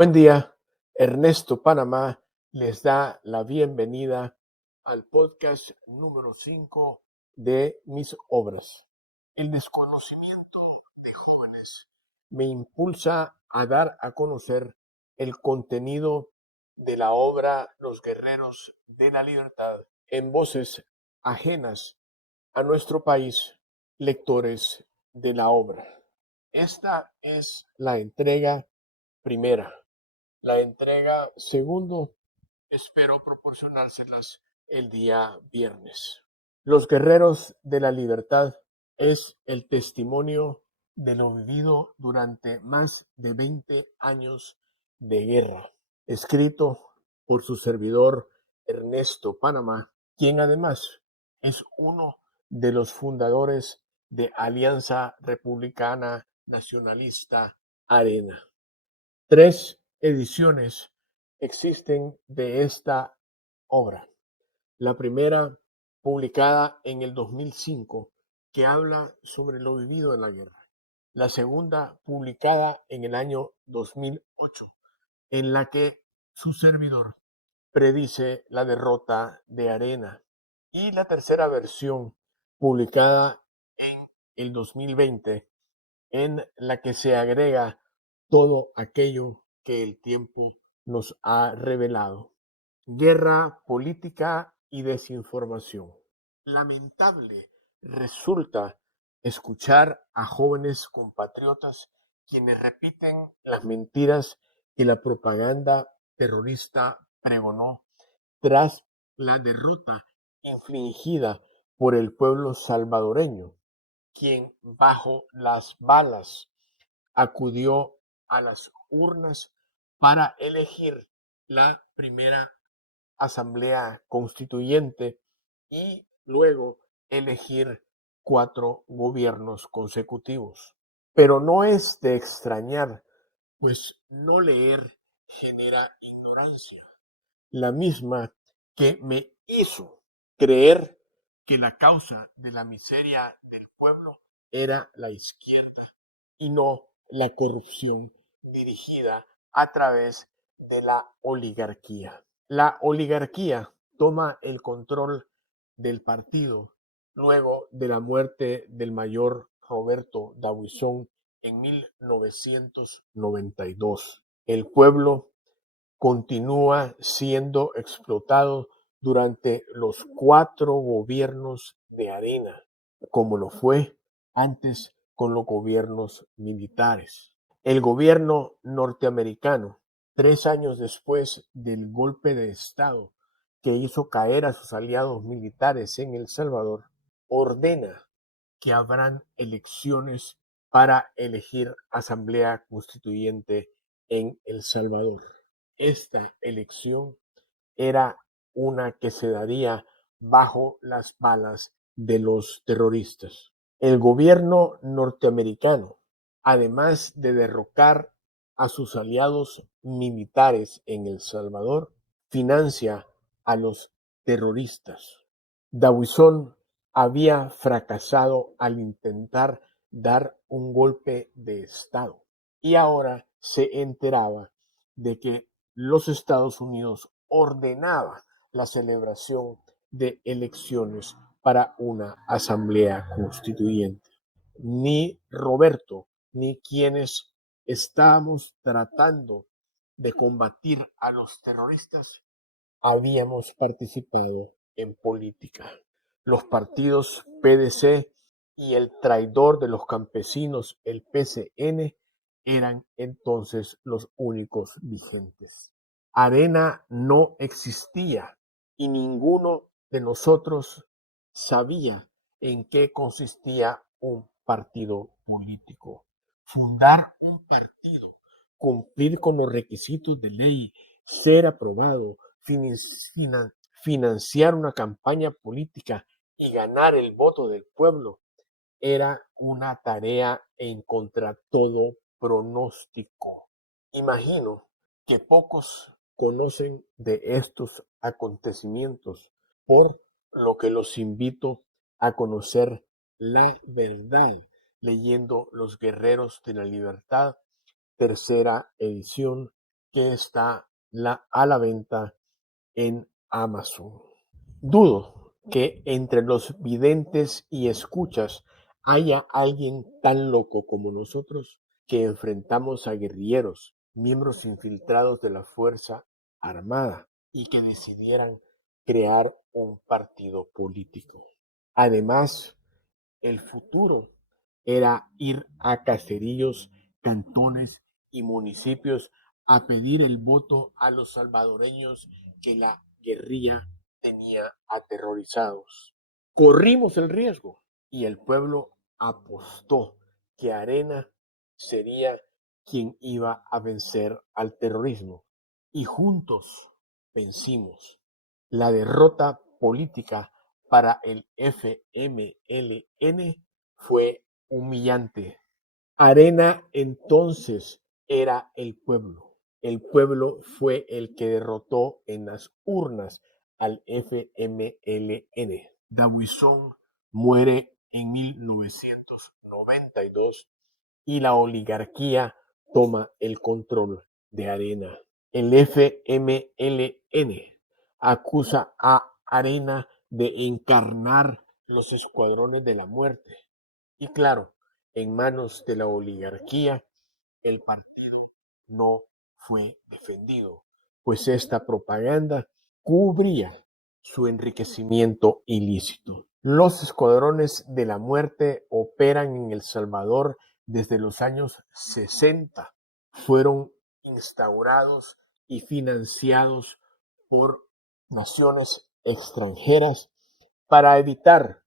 Buen día, Ernesto Panamá les da la bienvenida al podcast número 5 de mis obras. El desconocimiento de jóvenes me impulsa a dar a conocer el contenido de la obra Los Guerreros de la Libertad en voces ajenas a nuestro país, lectores de la obra. Esta es la entrega primera. La entrega segundo, espero proporcionárselas el día viernes. Los Guerreros de la Libertad es el testimonio de lo vivido durante más de 20 años de guerra, escrito por su servidor Ernesto Panamá, quien además es uno de los fundadores de Alianza Republicana Nacionalista Arena. 3 ediciones existen de esta obra. La primera, publicada en el 2005, que habla sobre lo vivido en la guerra. La segunda, publicada en el año 2008, en la que su servidor predice la derrota de Arena. Y la tercera versión, publicada en el 2020, en la que se agrega todo aquello que el tiempo nos ha revelado. Guerra, política y desinformación. Lamentable resulta escuchar a jóvenes compatriotas quienes repiten las mentiras que la propaganda terrorista pregonó tras la derrota infligida por el pueblo salvadoreño, quien bajo las balas acudió a las urnas para elegir la primera asamblea constituyente y luego elegir 4 gobiernos consecutivos. Pero no es de extrañar, pues no leer genera ignorancia, la misma que me hizo creer que la causa de la miseria del pueblo era la izquierda y no la corrupción dirigida a través de la oligarquía. La oligarquía toma el control del partido luego de la muerte del mayor Roberto D'Aubuisson en 1992. El pueblo continúa siendo explotado durante los 4 gobiernos de Arena, como lo fue antes con los gobiernos militares. El gobierno norteamericano, 3 años después del golpe de Estado que hizo caer a sus aliados militares en El Salvador, ordena que habrán elecciones para elegir asamblea constituyente en El Salvador. Esta elección era una que se daría bajo las balas de los terroristas. El gobierno norteamericano, además de derrocar a sus aliados militares en El Salvador, financia a los terroristas. D'Aubuisson había fracasado al intentar dar un golpe de Estado y ahora se enteraba de que los Estados Unidos ordenaba la celebración de elecciones para una asamblea constituyente. Ni Roberto ni quienes estábamos tratando de combatir a los terroristas habíamos participado en política. Los partidos PDC y el traidor de los campesinos, el PCN, eran entonces los únicos vigentes. Arena no existía y ninguno de nosotros sabía en qué consistía un partido político. Fundar un partido, cumplir con los requisitos de ley, ser aprobado, financiar una campaña política y ganar el voto del pueblo era una tarea en contra todo pronóstico. Imagino que pocos conocen de estos acontecimientos, por lo que los invito a conocer la verdad leyendo Los Guerreros de la Libertad, tercera edición, que está a la venta en Amazon. Dudo que entre los videntes y escuchas haya alguien tan loco como nosotros que enfrentamos a guerrilleros, miembros infiltrados de la Fuerza Armada y que decidieran crear un partido político. Además, el futuro era ir a caseríos, cantones y municipios a pedir el voto a los salvadoreños que la guerrilla tenía aterrorizados. Corrimos el riesgo y el pueblo apostó que Arena sería quien iba a vencer al terrorismo y juntos vencimos. La derrota política para el FMLN fue humillante. Arena entonces era el pueblo. El pueblo fue el que derrotó en las urnas al FMLN. Dawison muere en 1992 y la oligarquía toma el control de Arena. El FMLN acusa a Arena de encarnar los escuadrones de la muerte. Y claro, en manos de la oligarquía, el partido no fue defendido, pues esta propaganda cubría su enriquecimiento ilícito. Los escuadrones de la muerte operan en El Salvador desde los años 60. Fueron instaurados y financiados por naciones extranjeras para evitar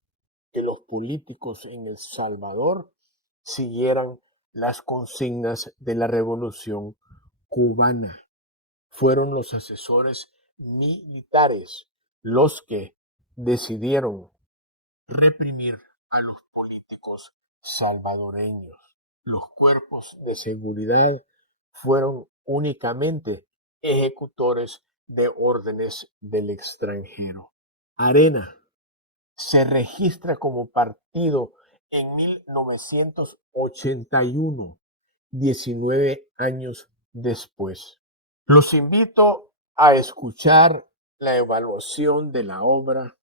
que los políticos en El Salvador siguieran las consignas de la Revolución Cubana. Fueron los asesores militares los que decidieron reprimir a los políticos salvadoreños. Los cuerpos de seguridad fueron únicamente ejecutores de órdenes del extranjero. Arena se registra como partido en 1981, 19 años después. Los invito a escuchar la evaluación de la obra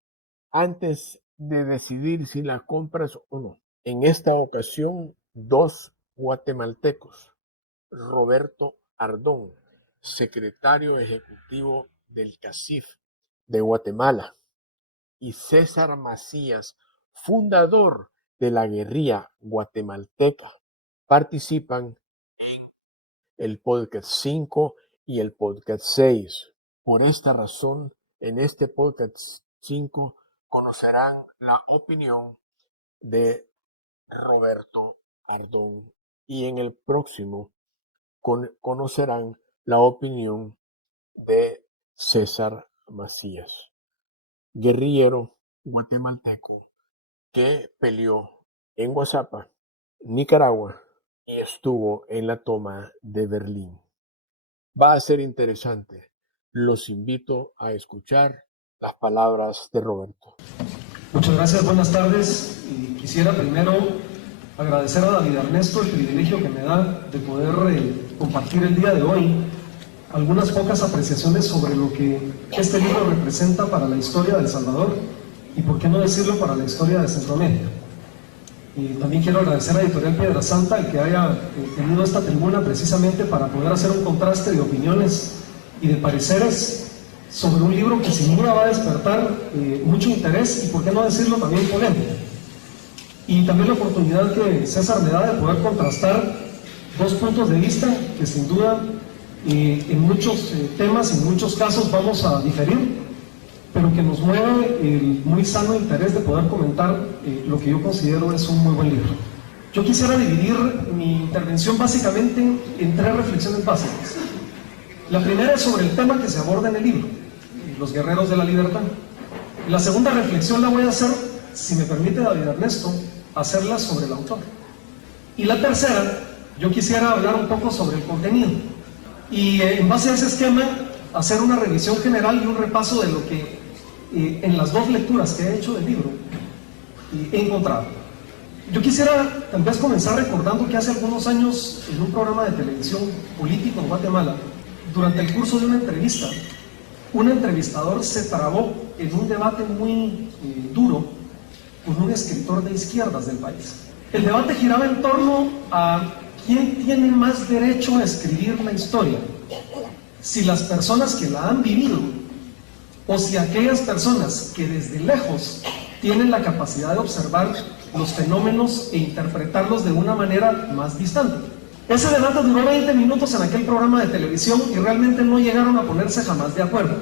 antes de decidir si la compras o no. En esta ocasión, 2 guatemaltecos, Roberto Ardón, secretario ejecutivo del CACIF de Guatemala, y César Macías, fundador de la guerrilla guatemalteca, participan en el podcast 5 y el podcast 6. Por esta razón, en este podcast 5 conocerán la opinión de Roberto Ardón y en el próximo conocerán la opinión de César Macías, guerrillero guatemalteco que peleó en Guazapa, Nicaragua, y estuvo en la toma de Berlín. Va a ser interesante. Los invito a escuchar las palabras de Roberto. Muchas gracias, buenas tardes. Y quisiera primero agradecer a David Ernesto el privilegio que me da de poder compartir el día de hoy algunas pocas apreciaciones sobre lo que este libro representa para la historia de El Salvador y, por qué no decirlo, para la historia de Centroamérica. Y también quiero agradecer a Editorial Piedra Santa el que haya tenido esta tribuna precisamente para poder hacer un contraste de opiniones y de pareceres sobre un libro que sin duda va a despertar mucho interés y, por qué no decirlo, también polémica. Y también la oportunidad que César me da de poder contrastar dos puntos de vista que sin duda en muchos temas, en muchos casos vamos a diferir, pero que nos mueve el muy sano interés de poder comentar lo que yo considero es un muy buen libro. Yo quisiera dividir mi intervención básicamente en 3 reflexiones básicas. La primera es sobre el tema que se aborda en el libro, los guerreros de la libertad. La segunda reflexión la voy a hacer, si me permite David Ernesto, hacerla sobre el autor. Y la tercera, yo quisiera hablar un poco sobre el contenido. Y en base a ese esquema, hacer una revisión general y un repaso de lo que en las 2 lecturas que he hecho del libro he encontrado. Yo quisiera tal vez comenzar recordando que hace algunos años, en un programa de televisión político en Guatemala, durante el curso de una entrevista, un entrevistador se trabó en un debate muy duro con un escritor de izquierdas del país. El debate giraba en torno a quién tiene más derecho a escribir la historia, si las personas que la han vivido o si aquellas personas que desde lejos tienen la capacidad de observar los fenómenos e interpretarlos de una manera más distante. Ese debate duró 20 minutos en aquel programa de televisión y realmente no llegaron a ponerse jamás de acuerdo.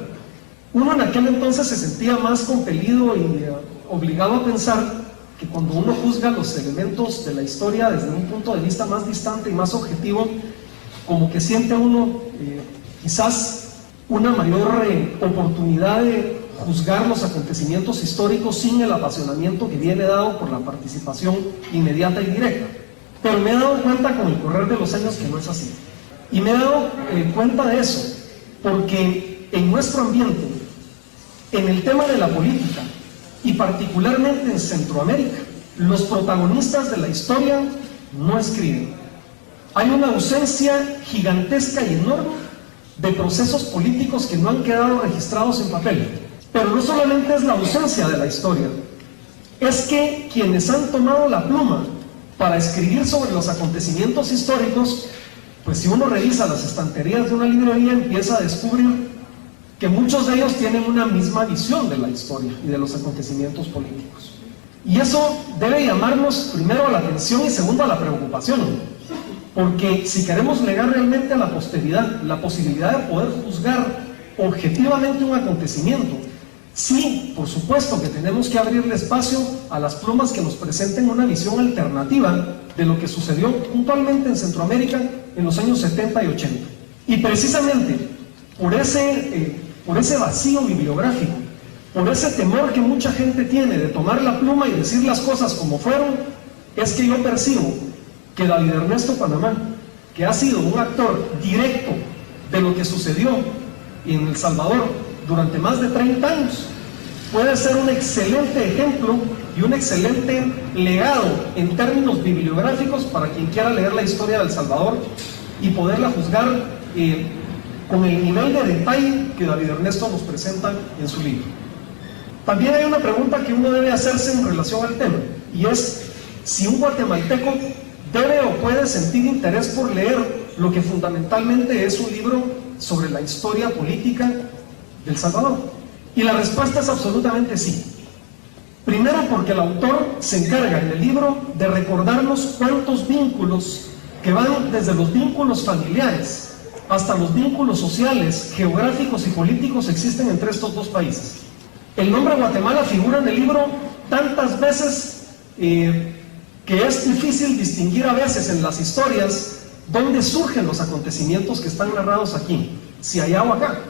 Uno en aquel entonces se sentía más compelido y obligado a pensar que cuando uno juzga los elementos de la historia desde un punto de vista más distante y más objetivo, como que siente uno quizás una mayor oportunidad de juzgar los acontecimientos históricos sin el apasionamiento que viene dado por la participación inmediata y directa. Pero me he dado cuenta con el correr de los años que no es así. Y me he dado cuenta de eso, porque en nuestro ambiente, en el tema de la política, y particularmente en Centroamérica, los protagonistas de la historia no escriben. Hay una ausencia gigantesca y enorme de procesos políticos que no han quedado registrados en papel. Pero no solamente es la ausencia de la historia, es que quienes han tomado la pluma para escribir sobre los acontecimientos históricos, pues si uno revisa las estanterías de una librería empieza a descubrir que muchos de ellos tienen una misma visión de la historia y de los acontecimientos políticos. Y eso debe llamarnos primero a la atención y segundo a la preocupación, porque si queremos legar realmente a la posteridad la posibilidad de poder juzgar objetivamente un acontecimiento, sí, por supuesto que tenemos que abrirle espacio a las plumas que nos presenten una visión alternativa de lo que sucedió puntualmente en Centroamérica en los años 70 y 80. Y precisamente por ese vacío bibliográfico, por ese temor que mucha gente tiene de tomar la pluma y decir las cosas como fueron, es que yo percibo que David Ernesto Panamá, que ha sido un actor directo de lo que sucedió en El Salvador durante más de 30 años, puede ser un excelente ejemplo y un excelente legado en términos bibliográficos para quien quiera leer la historia de El Salvador y poderla juzgar con el nivel de detalle que David Ernesto nos presenta en su libro. También hay una pregunta que uno debe hacerse en relación al tema, y es si un guatemalteco debe o puede sentir interés por leer lo que fundamentalmente es un libro sobre la historia política de El Salvador. Y la respuesta es absolutamente sí. Primero porque el autor se encarga en el libro de recordarnos cuántos vínculos que van desde los vínculos familiares hasta los vínculos sociales, geográficos y políticos existen entre estos dos países. El nombre Guatemala figura en el libro tantas veces que es difícil distinguir a veces en las historias dónde surgen los acontecimientos que están narrados aquí, si allá o acá.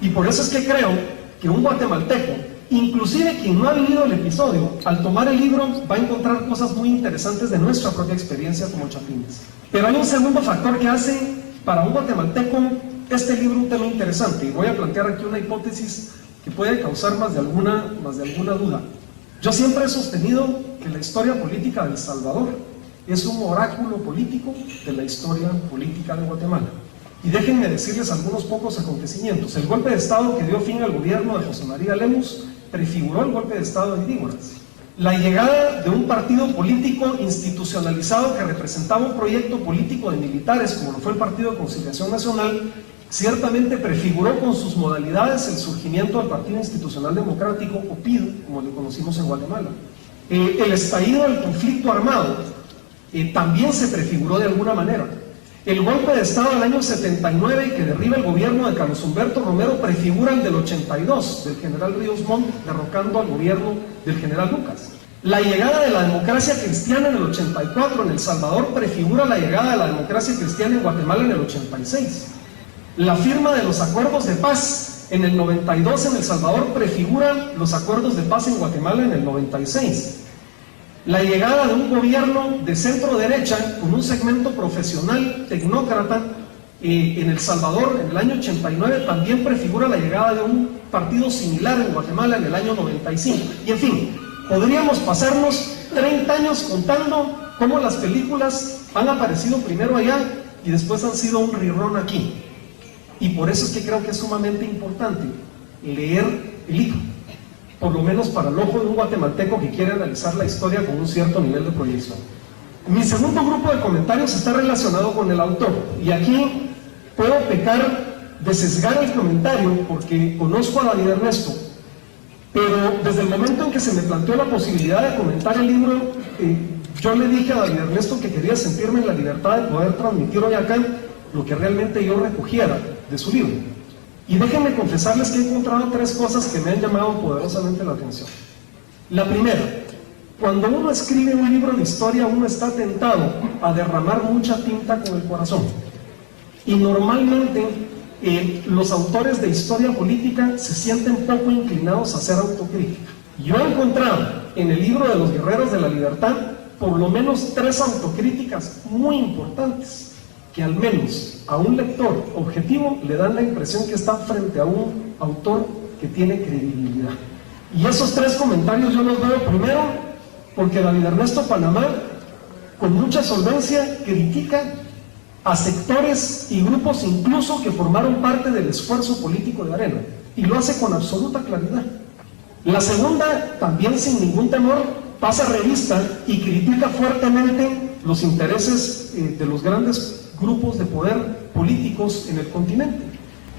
Y por eso es que creo que un guatemalteco, inclusive quien no ha vivido el episodio, al tomar el libro va a encontrar cosas muy interesantes de nuestra propia experiencia como chapines. Pero hay un segundo factor que hace para un guatemalteco este libro un tema interesante, y voy a plantear aquí una hipótesis que puede causar más de alguna duda. Yo siempre he sostenido que la historia política de El Salvador es un oráculo político de la historia política de Guatemala. Y déjenme decirles algunos pocos acontecimientos. El golpe de Estado que dio fin al gobierno de José María Lemus prefiguró el golpe de Estado de Indígoras. La llegada de un partido político institucionalizado que representaba un proyecto político de militares, como lo fue el Partido de Conciliación Nacional, ciertamente prefiguró con sus modalidades el surgimiento del Partido Institucional Democrático, o PID, como le conocimos en Guatemala. El estallido del conflicto armado también se prefiguró de alguna manera. El golpe de Estado del año 79 que derriba el gobierno de Carlos Humberto Romero prefigura el del 82, del general Ríos Montt, derrocando al gobierno del general Lucas. La llegada de la democracia cristiana en el 84 en El Salvador prefigura la llegada de la democracia cristiana en Guatemala en el 86. La firma de los acuerdos de paz en el 92 en El Salvador prefigura los acuerdos de paz en Guatemala en el 96. La llegada de un gobierno de centro derecha con un segmento profesional tecnócrata en El Salvador en el año 89 también prefigura la llegada de un partido similar en Guatemala en el año 95. Y en fin, podríamos pasarnos 30 años contando cómo las películas han aparecido primero allá y después han sido un rerun aquí. Y por eso es que creo que es sumamente importante leer el libro, por lo menos para el ojo de un guatemalteco que quiere analizar la historia con un cierto nivel de proyección. Mi segundo grupo de comentarios está relacionado con el autor, y aquí puedo pecar de sesgar el comentario porque conozco a David Ernesto, pero desde el momento en que se me planteó la posibilidad de comentar el libro, yo le dije a David Ernesto que quería sentirme en la libertad de poder transmitir hoy acá lo que realmente yo recogiera de su libro. Y déjenme confesarles que he encontrado tres cosas que me han llamado poderosamente la atención. La primera, cuando uno escribe un libro de historia, uno está tentado a derramar mucha tinta con el corazón. Y normalmente los autores de historia política se sienten poco inclinados a hacer autocrítica. Yo he encontrado en el libro de los Guerreros de la Libertad por lo menos tres autocríticas muy importantes que al menos a un lector objetivo le dan la impresión que está frente a un autor que tiene credibilidad. Y esos tres comentarios yo los veo primero porque David Ernesto Panamá, con mucha solvencia, critica a sectores y grupos incluso que formaron parte del esfuerzo político de Arena, y lo hace con absoluta claridad. La segunda, también sin ningún temor, pasa revista y critica fuertemente los intereses de los grandes grupos de poder políticos en el continente,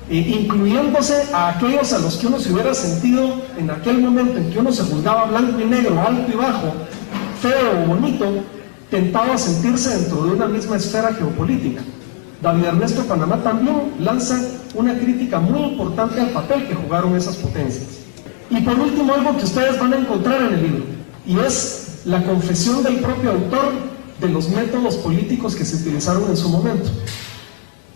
incluyéndose a aquellos a los que uno se hubiera sentido en aquel momento en que uno se juzgaba blanco y negro, alto y bajo, feo o bonito, tentado a sentirse dentro de una misma esfera geopolítica. David Ernesto Panamá también lanza una crítica muy importante al papel que jugaron esas potencias. Y por último, algo que ustedes van a encontrar en el libro, y es la confesión del propio autor de los métodos políticos que se utilizaron en su momento.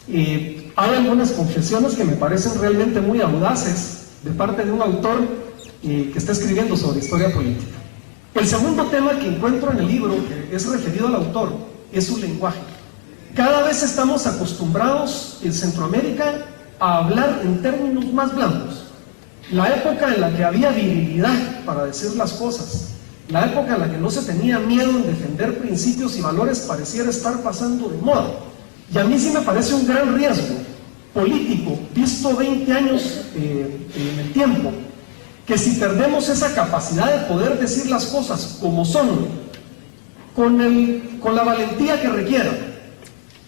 Hay algunas confesiones que me parecen realmente muy audaces de parte de un autor que está escribiendo sobre historia política. El segundo tema que encuentro en el libro, que es referido al autor, es su lenguaje. Cada vez estamos acostumbrados en Centroamérica a hablar en términos más blancos. La época en la que había virilidad para decir las cosas, la época en la que no se tenía miedo en defender principios y valores, pareciera estar pasando de moda. Y a mí sí me parece un gran riesgo político, visto 20 años en el tiempo, que si perdemos esa capacidad de poder decir las cosas como son, con la valentía que requiera,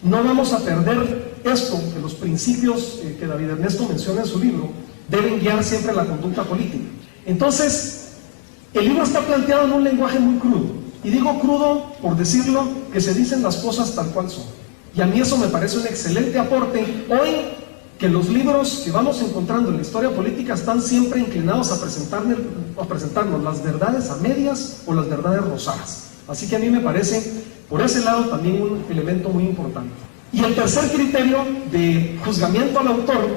no vamos a perder esto, que los principios que David Ernesto menciona en su libro deben guiar siempre la conducta política. Entonces, el libro está planteado en un lenguaje muy crudo, y digo crudo por decirlo, que se dicen las cosas tal cual son. Y a mí eso me parece un excelente aporte hoy, que los libros que vamos encontrando en la historia política están siempre inclinados a presentarnos las verdades a medias o las verdades rosadas. Así que a mí me parece, por ese lado, también un elemento muy importante. Y el tercer criterio de juzgamiento al autor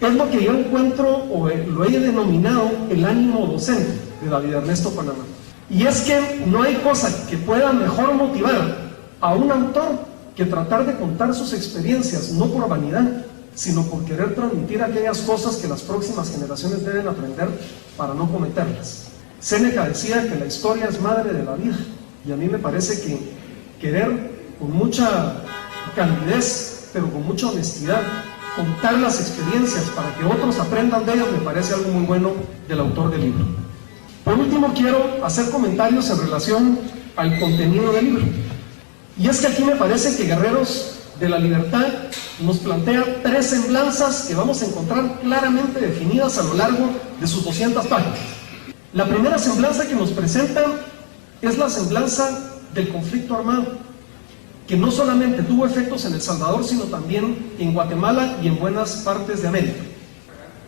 es lo que yo encuentro, o lo he denominado, el ánimo docente de David Ernesto Panamá. Y es que no hay cosa que pueda mejor motivar a un autor que tratar de contar sus experiencias, no por vanidad, sino por querer transmitir aquellas cosas que las próximas generaciones deben aprender para no cometerlas. Séneca decía que la historia es madre de la vida, y a mí me parece que querer con mucha candidez, pero con mucha honestidad, contar las experiencias para que otros aprendan de ellas, me parece algo muy bueno del autor del libro. Por último, quiero hacer comentarios en relación al contenido del libro. Y es que aquí me parece que Guerreros de la Libertad nos plantea tres semblanzas que vamos a encontrar claramente definidas a lo largo de sus 200 páginas. La primera semblanza que nos presenta es la semblanza del conflicto armado, que no solamente tuvo efectos en El Salvador, sino también en Guatemala y en buenas partes de América.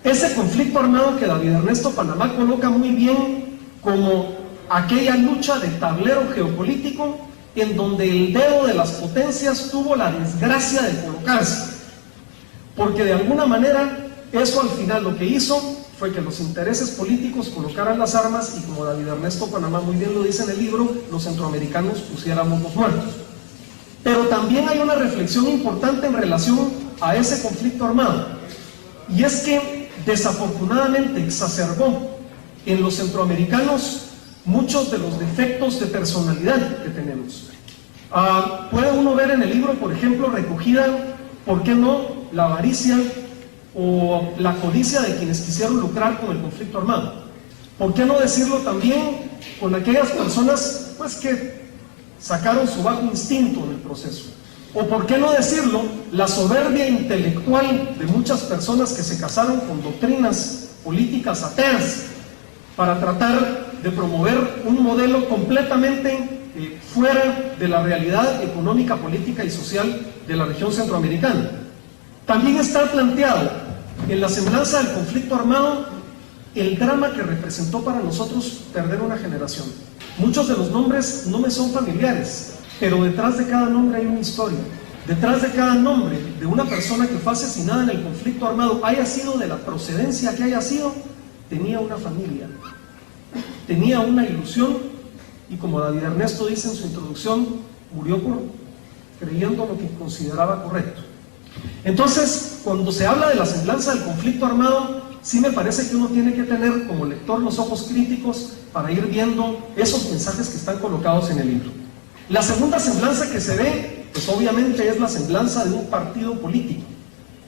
Ese conflicto armado que David Ernesto Panamá coloca muy bien como aquella lucha de tablero geopolítico en donde el dedo de las potencias tuvo la desgracia de colocarse, porque de alguna manera eso al final lo que hizo fue que los intereses políticos colocaran las armas y, como David Ernesto Panamá muy bien lo dice en el libro, los centroamericanos pusiéramos los muertos. Pero también hay una reflexión importante en relación a ese conflicto armado, y es que desafortunadamente exacerbó en los centroamericanos muchos de los defectos de personalidad que tenemos. Puede uno ver en el libro, por ejemplo, recogida, ¿por qué no?, la avaricia, o la codicia de quienes quisieron lucrar con el conflicto armado. ¿Por qué no decirlo también con aquellas personas pues, que sacaron su bajo instinto en el proceso? ¿O por qué no decirlo la soberbia intelectual de muchas personas que se casaron con doctrinas políticas ateas para tratar de promover un modelo completamente fuera de la realidad económica, política y social de la región centroamericana? También está planteado en la semblanza del conflicto armado el drama que representó para nosotros perder una generación. Muchos de los nombres no me son familiares, pero detrás de cada nombre hay una historia. Detrás de cada nombre de una persona que fue asesinada en el conflicto armado, haya sido de la procedencia que haya sido, tenía una familia, tenía una ilusión, y como David Ernesto dice en su introducción, murió creyendo lo que consideraba correcto. Entonces, cuando se habla de la semblanza del conflicto armado, sí me parece que uno tiene que tener como lector los ojos críticos para ir viendo esos mensajes que están colocados en el libro. La segunda semblanza que se ve, pues obviamente es la semblanza de un partido político,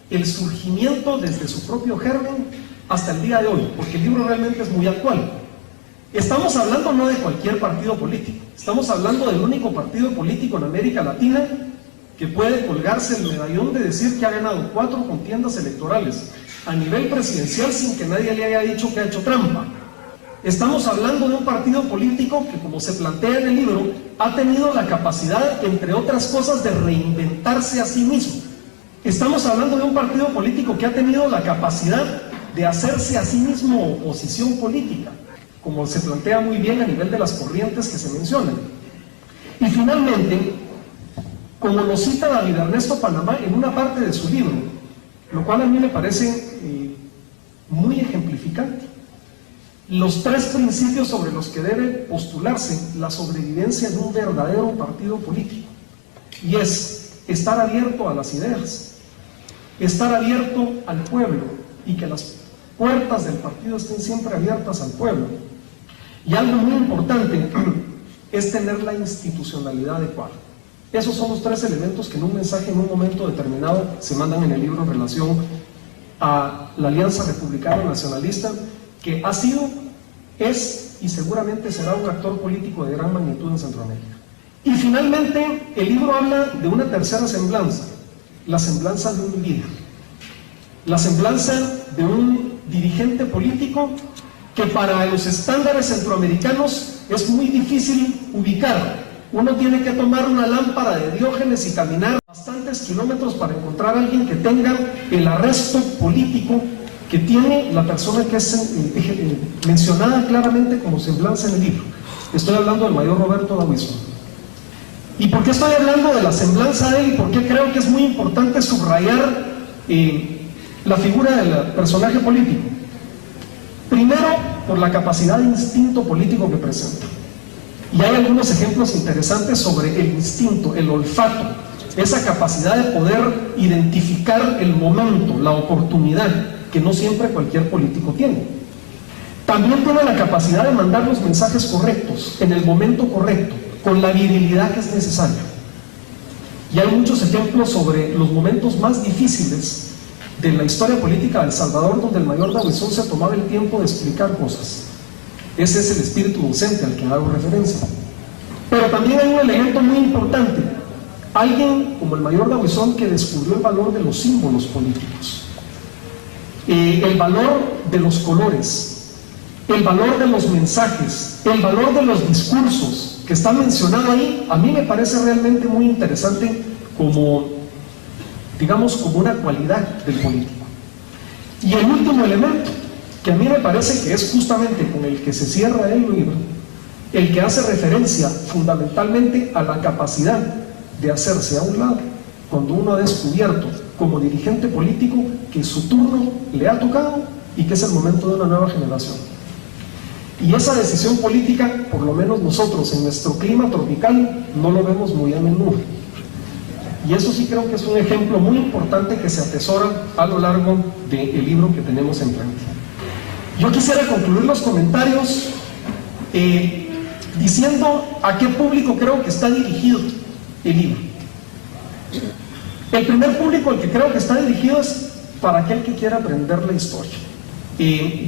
el surgimiento desde su propio germen hasta el día de hoy, porque el libro realmente es muy actual. Estamos hablando no de cualquier partido político, estamos hablando del único partido político en América Latina que puede colgarse el medallón de decir que ha ganado 4 contiendas electorales a nivel presidencial sin que nadie le haya dicho que ha hecho trampa. Estamos hablando de un partido político que, como se plantea en el libro, ha tenido la capacidad, entre otras cosas, de reinventarse a sí mismo. Estamos hablando de un partido político que ha tenido la capacidad de hacerse a sí mismo oposición política, como se plantea muy bien a nivel de las corrientes que se mencionan. Y finalmente, como lo cita David Ernesto Panamá en una parte de su libro, lo cual a mí me parece muy ejemplificante, los 3 principios sobre los que debe postularse la sobrevivencia de un verdadero partido político, y es estar abierto a las ideas, estar abierto al pueblo, y que las puertas del partido estén siempre abiertas al pueblo. Y algo muy importante es tener la institucionalidad adecuada. Esos son los 3 elementos que en un mensaje, en un momento determinado, se mandan en el libro en relación a la Alianza Republicana Nacionalista, que ha sido, es y seguramente será un actor político de gran magnitud en Centroamérica. Y finalmente, el libro habla de una tercera semblanza, la semblanza de un líder, la semblanza de un dirigente político que para los estándares centroamericanos es muy difícil ubicar. Uno tiene que tomar una lámpara de Diógenes y caminar bastantes kilómetros para encontrar a alguien que tenga el arresto político que tiene la persona que es mencionada claramente como semblanza en el libro. Estoy hablando del mayor Roberto Dawison. ¿Y por qué estoy hablando de la semblanza de él? Y por qué creo que es muy importante subrayar la figura del personaje político. Primero, por la capacidad de instinto político que presenta. Y hay algunos ejemplos interesantes sobre el instinto, el olfato, esa capacidad de poder identificar el momento, la oportunidad, que no siempre cualquier político tiene. También tiene la capacidad de mandar los mensajes correctos, en el momento correcto, con la virilidad que es necesaria. Y hay muchos ejemplos sobre los momentos más difíciles de la historia política de El Salvador, donde el mayor Dawison se tomaba el tiempo de explicar cosas. Ese es el espíritu docente al que hago referencia. Pero también hay un elemento muy importante, alguien como el mayor Dawison que descubrió el valor de los símbolos políticos, el valor de los colores, el valor de los mensajes, el valor de los discursos que está mencionado ahí. A mí me parece realmente muy interesante como, digamos, como una cualidad del político. Y el último elemento, que a mí me parece que es justamente con el que se cierra el libro, el que hace referencia fundamentalmente a la capacidad de hacerse a un lado cuando uno ha descubierto como dirigente político que su turno le ha tocado y que es el momento de una nueva generación. Y esa decisión política, por lo menos nosotros en nuestro clima tropical, no lo vemos muy a menudo. Y eso sí creo que es un ejemplo muy importante que se atesora a lo largo del libro que tenemos enfrente. Yo quisiera concluir los comentarios diciendo a qué público creo que está dirigido el libro. El primer público al que creo que está dirigido es para aquel que quiera aprender la historia.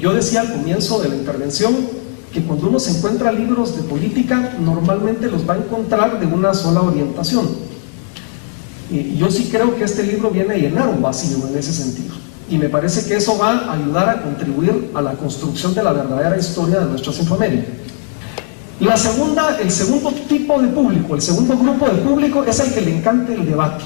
Yo decía al comienzo de la intervención que cuando uno se encuentra libros de política, normalmente los va a encontrar de una sola orientación. Yo sí creo que este libro viene a llenar un vacío en ese sentido. Y me parece que eso va a ayudar a contribuir a la construcción de la verdadera historia de nuestra Centroamérica. El segundo tipo de público, el segundo grupo de público es el que le encanta el debate,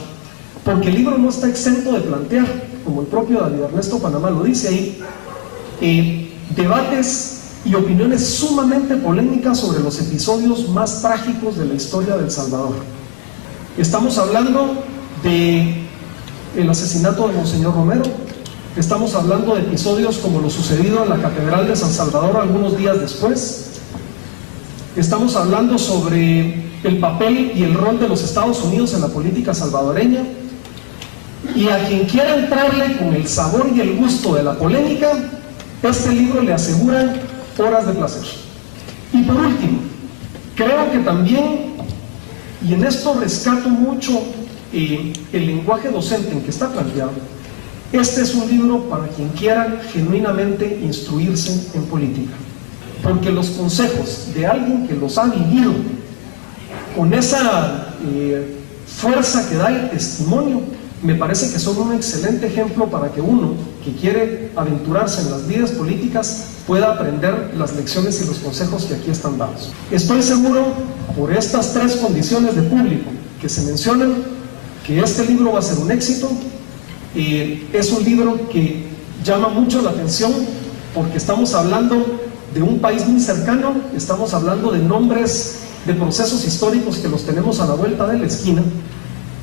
porque el libro no está exento de plantear, como el propio David Ernesto Panamá lo dice ahí, debates y opiniones sumamente polémicas sobre los episodios más trágicos de la historia de El Salvador. Estamos hablando del asesinato de Monseñor Romero, estamos hablando de episodios como lo sucedido en la Catedral de San Salvador algunos días después. Estamos hablando sobre el papel y el rol de los Estados Unidos en la política salvadoreña. Y a quien quiera entrarle con el sabor y el gusto de la polémica, este libro le asegura horas de placer. Y por último, creo que también, y en esto rescato mucho el lenguaje docente en que está planteado, este es un libro para quien quiera genuinamente instruirse en política. Porque los consejos de alguien que los ha vivido con esa fuerza que da el testimonio, me parece que son un excelente ejemplo para que uno que quiere aventurarse en las vidas políticas pueda aprender las lecciones y los consejos que aquí están dados. Estoy seguro, por estas tres condiciones de público que se mencionan, que este libro va a ser un éxito. Es un libro que llama mucho la atención porque estamos hablando de un país muy cercano, estamos hablando de nombres de procesos históricos que los tenemos a la vuelta de la esquina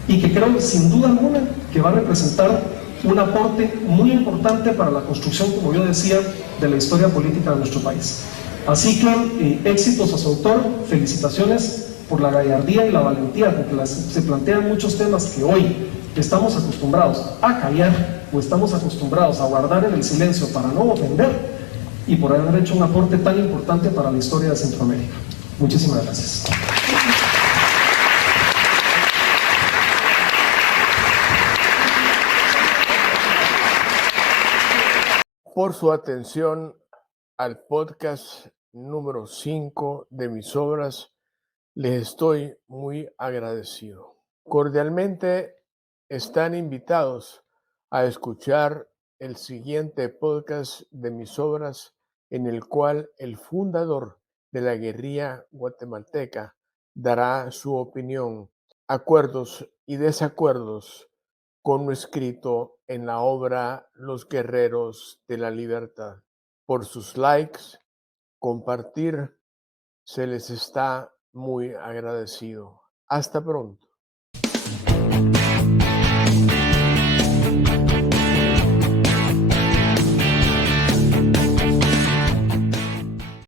y que creo sin duda alguna que va a representar un aporte muy importante para la construcción, como yo decía, de la historia política de nuestro país. Así que éxitos a su autor, felicitaciones por la gallardía y la valentía, porque se plantean muchos temas que hoy estamos acostumbrados a callar o estamos acostumbrados a guardar en el silencio para no ofender, y por haber hecho un aporte tan importante para la historia de Centroamérica. Muchísimas gracias. Por su atención al podcast número 5 de mis obras, les estoy muy agradecido. Cordialmente están invitados a escuchar el siguiente podcast de mis obras, en el cual el fundador de la guerrilla guatemalteca dará su opinión, acuerdos y desacuerdos con lo escrito en la obra Los Guerreros de la Libertad. Por sus likes, compartir, se les está muy agradecido. Hasta pronto.